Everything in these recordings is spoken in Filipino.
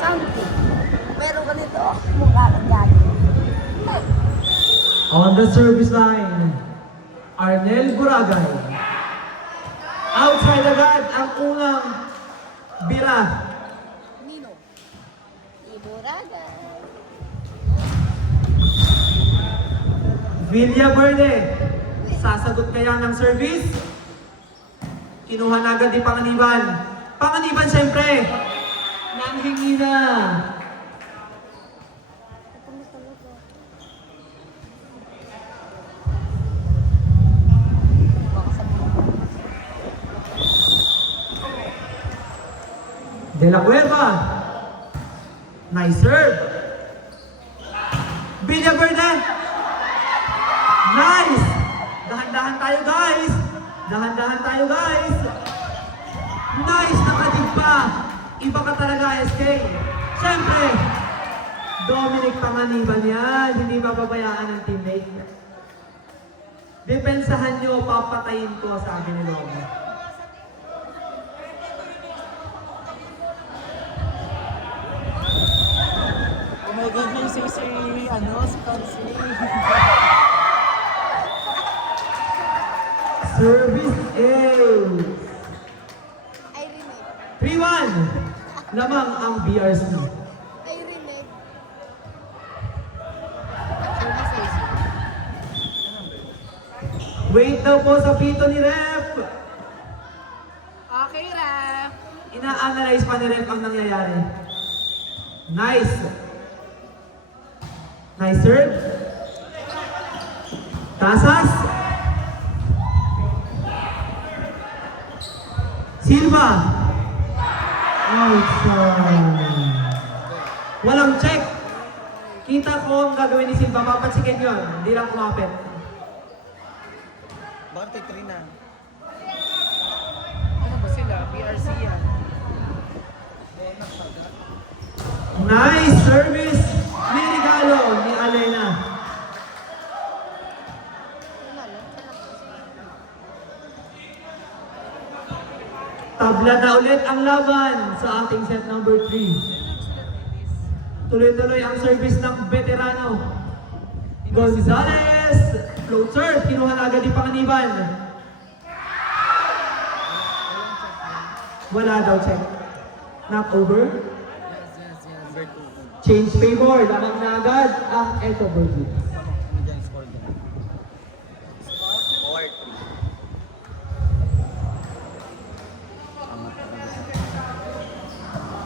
Something. Meron ka nito. Mukha kang gano'n. On the service line, Arnel Buragay. Outside agad ang unang bira. Nino. Iburaga. Villaverde. Sasagot kaya ng service? Kinuha na agad ni Panganiban. Panganiban siyempre. Nanghingi na. De la Cueva. Nice serve. Villaverde. Nice. Dahan-dahan tayo guys. Dahan-dahan tayo guys. Nice, nakadig pa. Iba ka talaga, SK. Siyempre, Dominic Panganiban yan. Hindi mapabayaan ng teammate. Depensahan nyo, papatayin ko, sabi ni Lobo. Oh my God, may si Kansi. Service ace. Irene. 3-1. Lamang ang BRC. Irene. Wait daw po sa pito ni Ref. Okay, Ref. Ina-analyze pa ni Ref ang nangyayari. Nice. Nice serve. Tasas. Silva. Outside. Walang check. Kita ko ang gagawin ni Silva. Papansikin yun. Hindi lang kumapit. Bakit 3 na? Ano ba sila? BRC yan. Nice service. May regalo ni Alena. Tabla na ulit ang laban sa ating set number 3. Tuloy-tuloy ang service ng veterano. Gonzales. Float serve. Kinuha na agad ni Panganiban. Wala daw check. Knock over. Number 2. Change favor. Lamang na agad ang Echo Virgin. Ano dyan score dyan? 4-3.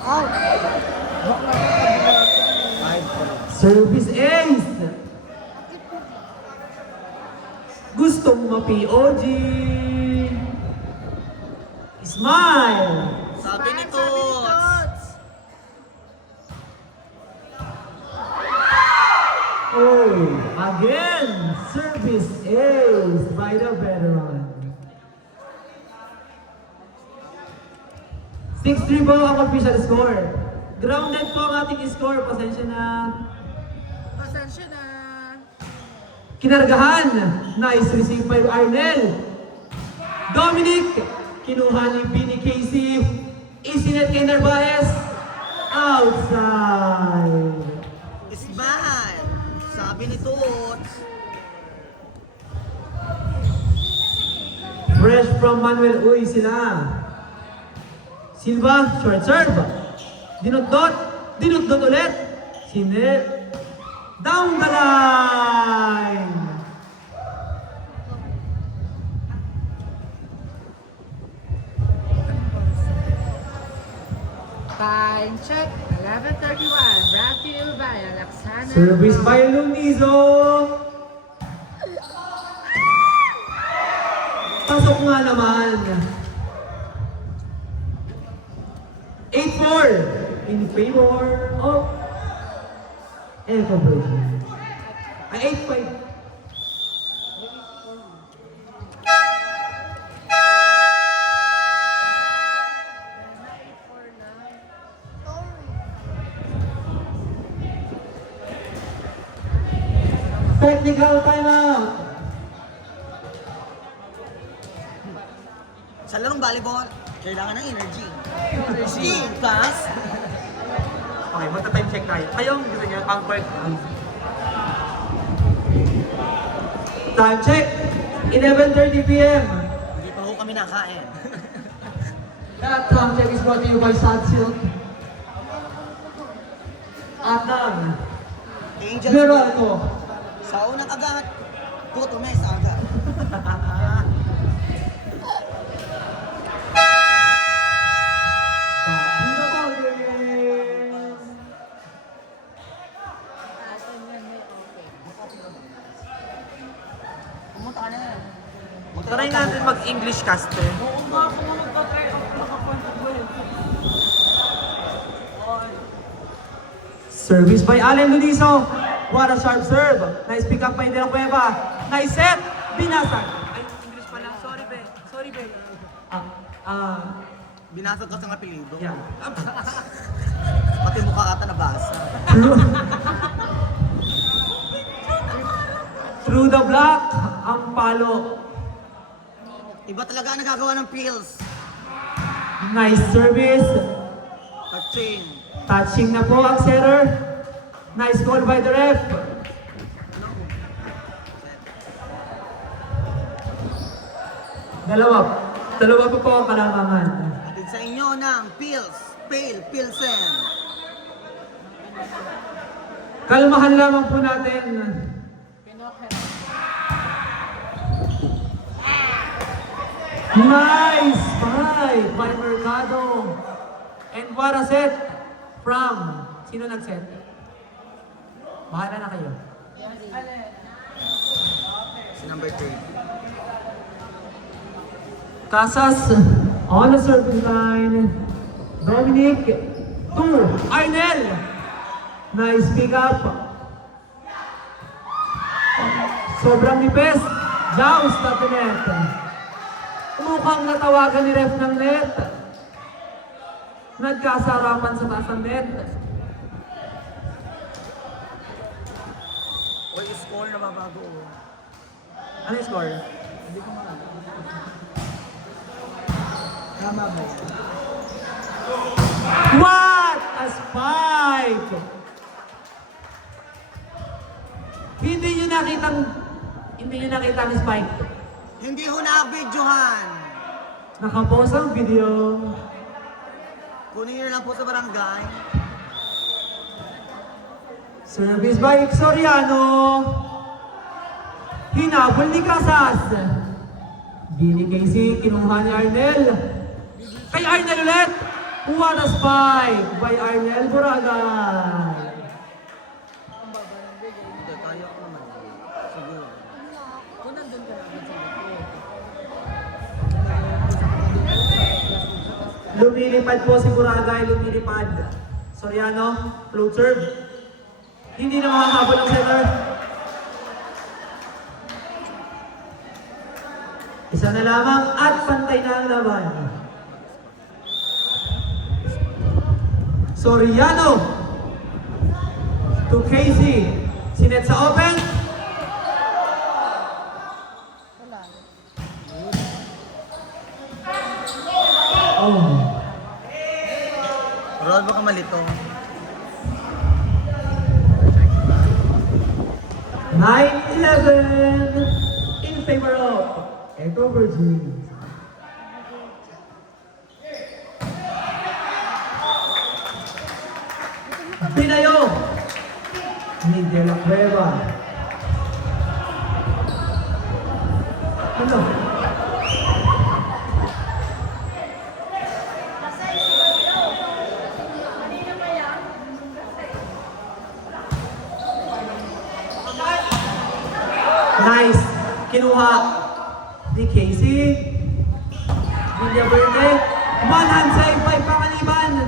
Out. 5-4. Service ace! Gustong ma-POG! Smile! Sabi ni Toots! Oh, again! Service ace by the veteran. 6-3 po ang official score. Grounded po ang ating score. Pasensya na. Pasensya na. Kinargahan. Nice receive by Arnel. Dominic. Kinuha ni Vinny Casey. Isinet kay Narvaez. Outside. Ismael! Sabi ni Toots! Fresh from Manuel Uy sila. Silva, short serve. Dinudot. Dinudot ulit. Sinet. Down the line. Time check, 11:31. Brought to you by Alexander. Service by Lunizo. Pasok nga naman. 8-4 in favor of Echo Virgin. Ay, 8-5. Technical timeout. Sa larong volleyball, Kailangan ng energy. Energy, class. Okay, magta-time check tayo. Kayong gusto niyo, ang work. Time check! 11:30 p.m. Hindi pa ho kami nakain. That time check is brought to you by Sunsilk. At ng Angels. Meralco. Sa unang agad, puto may sa agad. Pumunta ka na yan. Try natin mag-English caster. Oo nga, kung magpapay ako nakapunta ko eh. Service by Allen Luniso. What a sharp serve. Nice pick up by De La Cueva. Nice set. Binasag. Ay, English pa lang. Sorry, be. Sorry, be. Binasag ka sa apelido. Yeah. Pati mukha ata nabasa. Through the block, ang palo. Iba talaga ang nagagawa ng pills. Nice service. Touching. Touching na po ang setter. Nice call by the ref. Dalawa pa po ang kalamangan. Atin sa inyo ng pills. Pale Pilsen. Kalmahan lamang po natin. Nice fight by Mercado. And what a set from... Sino nag-set? Bahala na kayo. Si number 3. Casas on the service line. Dominic to Arnel. Nice pick up. Sobrang nipis. Down sa net. Mukhang natawagan ni ref ng net. Nagkasarapan sa taas ng net. O yung score na babago. Ano yung score? Tama ba? What a spike! Hindi nyo nakita ang spike. Hindi ho na-videohan. Nakapost ang video. Kunin nyo lang po sa barangay. Service by Soriano. Hinabol ni Casas. Billy Casey, kinuha ni Arnel. Kay Arnel ulit. What a spike by Arnel Boragay. Hindi, kaya ko naman. Siguro. Lumilipad po si Boragay, lumilipad. Soriano, float serve. Hindi na makakabot ang center. Isa na lamang at pantay na ang laban. Soriano to Casey. Sinet sa open. Oh. Rod, baka malito. 9-11 in favor of Echo Virgin. Pinayo ni De La Cueva. Ano? Nice. Kinuha ni Casey. Villaverde. One-hand save by Pangaliban.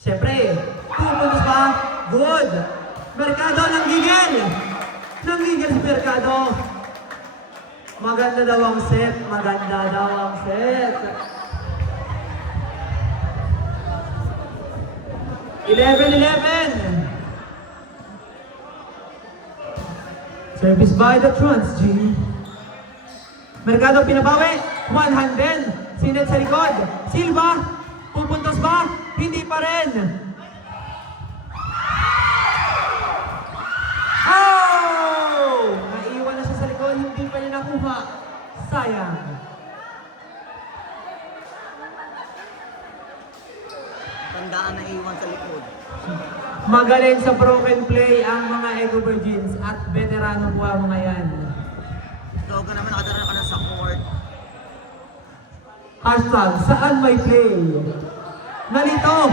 Siyempre, 2 puntos pa. Good. Mercado nanggigil. Nanggigil si Mercado. Maganda daw ang set. Maganda daw ang set. 11-11. Service by the Trans G. Mercado pinabawi. One hand din. Si Sinet sa likod. Silva. Pupuntos ba? Hindi pa rin. Oh! Naiwan na siya sa likod. Hindi pa niya nakuha. Sayang. Tandaan na iwan sa likod. Magaling sa broken play ang mga Eco Virgins at veterano po ang mga yan. Ikaw ka naman nakatara ka na sa court. Hashtag, saan may play? Nalito!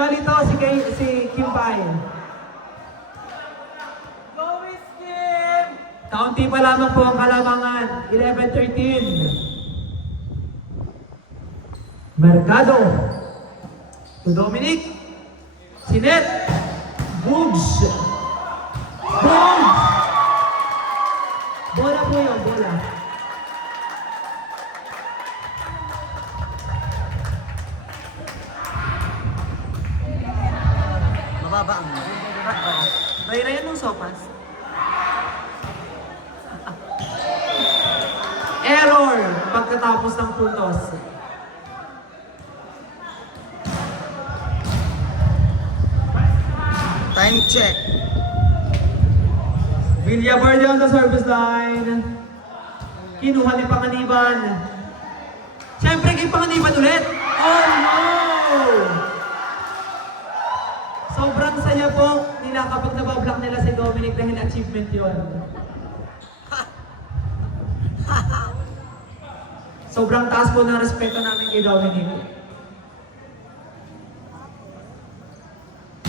Nalito si Kim Pai. Go with Kim! Kaunti pa lamang po ang kalamangan. 11-13. Mercado. To Dominic. Sinet. Bugs. Bugs! Bola po yun, bola. Mababa ang Mayra yan ng sopas. Error pagkatapos ng puntos. time check. Villaverde on the service line. Kinuha ni Panganiban. Siyempre kay Panganiban ulit. Oh no! Sobrang saya po nila kapag nabablock nila si Dominic dahil achievement yon. Sobrang taas po ng respeto namin kay Dominic.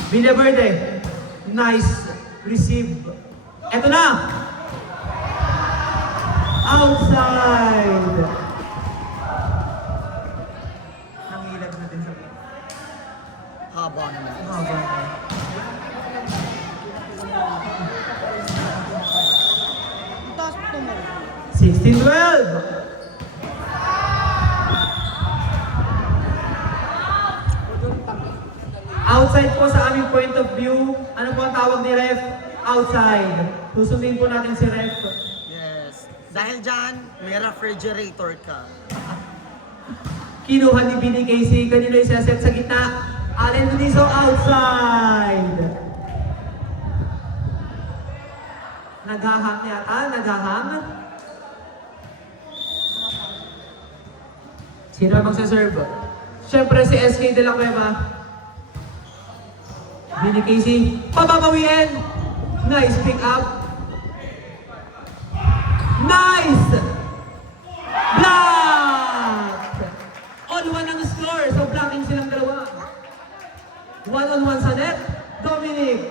Villaverde, nice receive. Eto na! Outside! Nangilag natin sa pin. Haba naman. Haba. Tapos tumo. 16-12! Outside po sa aming point of view. Ano po ang tawag ni Ref? Outside. Susundin po natin si Ref. Yes. Dahil dyan, may refrigerator ka. Kinuha ni Billy Casey. Kanino isaset sa gitna? Allen Dunizo outside. Naghahang yata. Naghahang. Sino ang magsaserve? Siyempre si SK De La Cueva. Billy Casey. Pababawiin. Nice pick up. Nice! Block! On-one ang score. So blocking silang dalawa. One-on-one sa net. Dominic.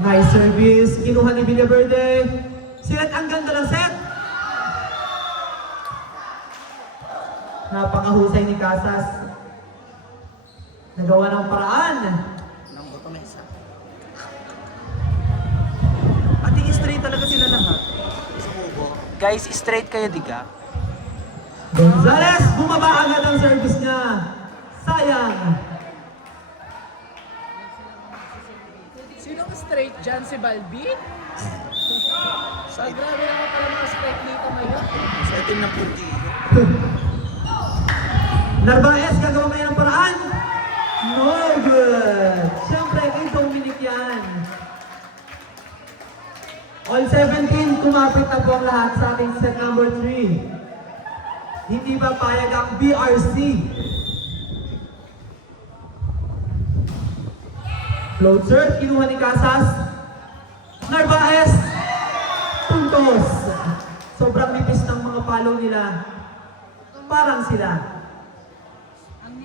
Nice service. Kinuha ni Villaverde. Silat ang ganda ng set. Napakahusay ni Casas. Nagawa ng paraan. Nang buto may isa. Ating straight talaga sila lahat. Sumubo. Guys, straight kayo, di ka? Gonzales, bumaba agad ang service niya. Sayang. Sino ang straight dyan? Si Balbi? Sa grabe naman pala mga straight dito ngayon. Sa itim ng puti. Narvaez, gagawa kayo ng paraan. No good. Siyempre, kay Dominic yan. All 17, kumapit na po ang lahat sa ating set number 3. Hindi ba payag ang BRC? Float serve, kinuha ni Casas. Narvaez, puntos. Sobrang nipis ng mga palo nila. Parang sila.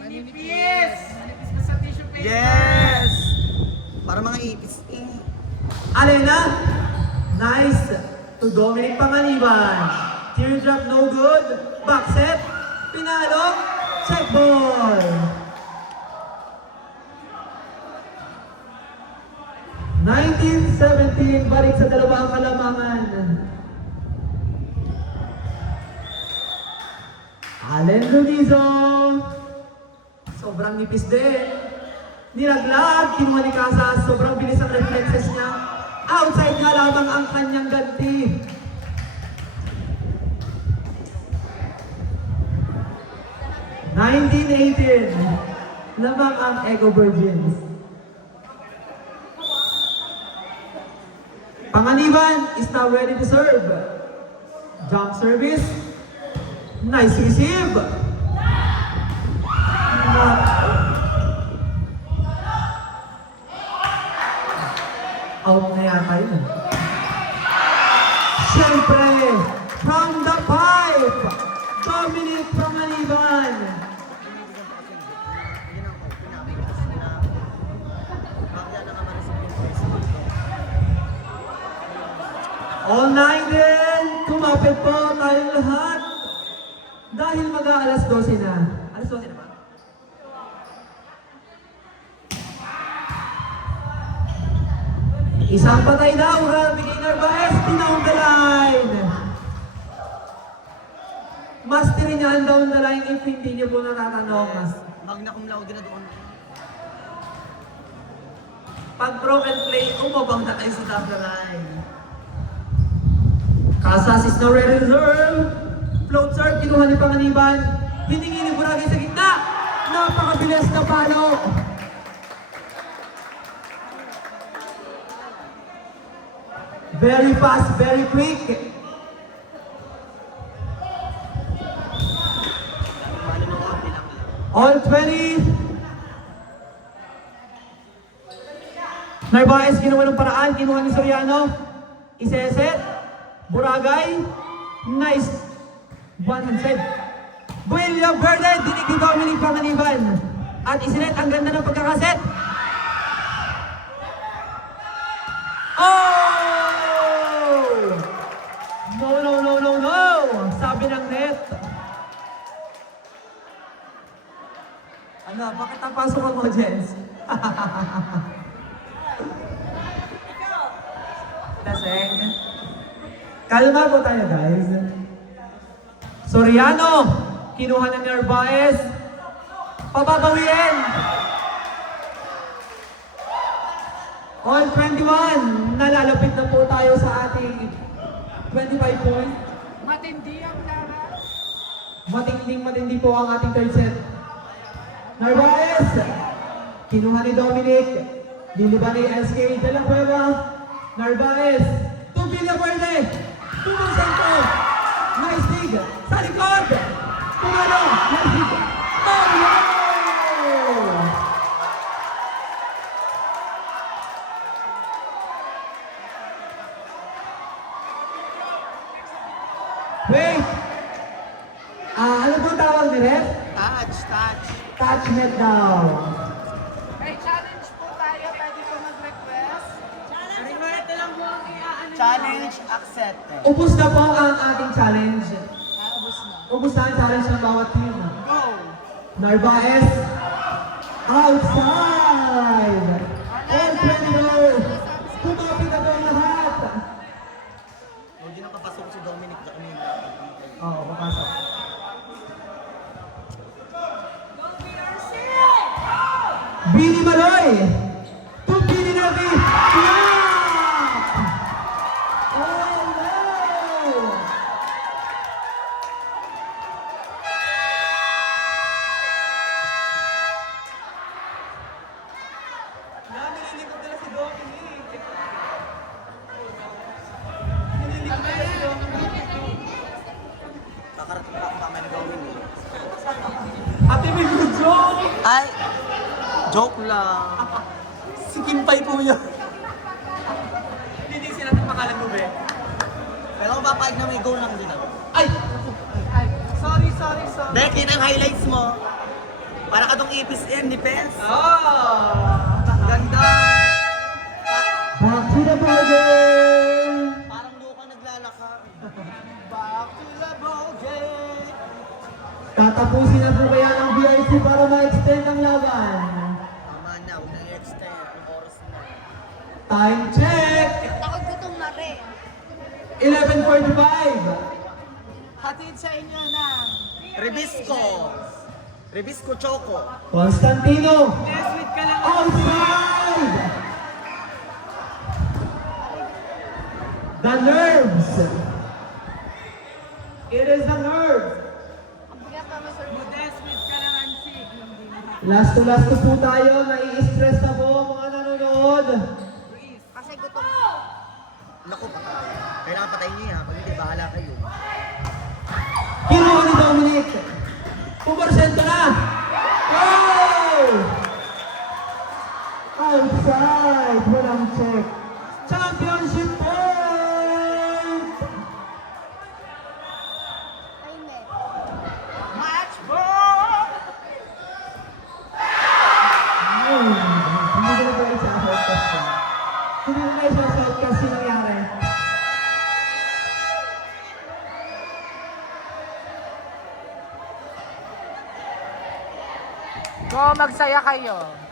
Manipis! Manipis na sa tissue paper! Yes! Para mga ipis. Alena, nice to Dominic Panganiban. Teardrop no good. Back set. Pinalo. Check ball. (19-17) balik sa dalawang kalamangan. Allen Dunizo. Sobrang nipis din. Nilaglag, kinuha ni Casas. Sobrang bilis ang reflexes niya. Outside nga lamang ang kanyang ganti. Lamang ang Echo Virgins. Panganiban is now ready to serve. Jump service. Nice receive. Out na yata yun. Siyempre, from the pipe, Dominic Panganiban. All night din, kumapit po tayong lahat. Dahil mag-aalas 12 na. Alas 12 na ba? Isang patay daw, Bigay Narvaez, down the line. Mastery niya ang down the line if hindi niyo po natatanong. Magna cum laude na doon. Pag broken play, umabang na tayo sa down the line. Casas is now ready to serve. Float serve, kinuha ni Panganiban. Hiningi ni Buragay sa gitna. Napakabilis na palo. Very fast, very quick. All 20. Narvaez, ginawa ng paraan. Kinuha ni Soriano. Iseset. Buragay. Nice. One-hand set. William Verde. Dinig ni Dominic Panganiban. At isinet ang ganda ng pagkakaset. Oh! No, no, no, no, no! Sabi ng net. Ano, bakit napasok ang audience? Laseng. Kalma po tayo, guys. Soriano, kinuha ng Narvaez. Pababawiin. On 21, nalalapit na po tayo sa ating 25 points. Matindi ang lahat. Matindi po ang ating third set. Narvaez, kinuha ni Dominic. Liliban ni SK de la Cueva. Narvaez, Tubila Verde. Tumusento. Nice dig. Sa likod. Pumalo. Nice dig. Oh, no! Wait! Ano po tawag ni Ref? Touch. Touch net daw. May challenge po tayo. Pwede po mag-request. Challenge accepted. Ubus na po ang ating challenge. Ubus na. Ubus na ang challenge ng bawat team. Go! Narvaez, outside! All 20 kumapit na po ang lahat. Hindi na papasok si Dominic kanina. Oo, papasok. Billy Maloy! To Billy Navi! Block! Oh no! Nililikot nila si Dominic. Nililikot nila si Dominic. Kakarating pa ako kami ni Dominic. Ate Miguel joke! Ay! Joke lang. Si Kimpay po yun. Hindi sila ng pangalan mo, be. Pero kung papayag na may goal lang din ako. Ay! Sorry. Becky, ang highlights mo. Para ka tong ipis in defense. Oh! Ganda. Back to the ball game! Parang luka naglalakar. Back to the ball game. Tatapusin na po kaya ng BRC para ma-extend ang laban. Tama na, huwag na i-extend. Ang oras na. Time check! Takot gutom na rin. 11:45. Hatid sa inyo ng Rebisco Choco. Constantino! Neswit ka lang. Outside! The nerves. It is the nerves. Ang bigat naman, sir. Last to last po tayo. Nai-stress na po mga nanonood. Kasi gutom. Naku, patay. Kailangan patayin niyo yan. Pag hindi, bahala kayo. Kinuha ni Dominic. 2% na. Oh! Outside. Walang check. Championship point! Ay, me. Match ball! Hindi ko na ba isa-outcast ko? Hindi ko na isa-outcast yung nangyari. Go, magsaya kayo.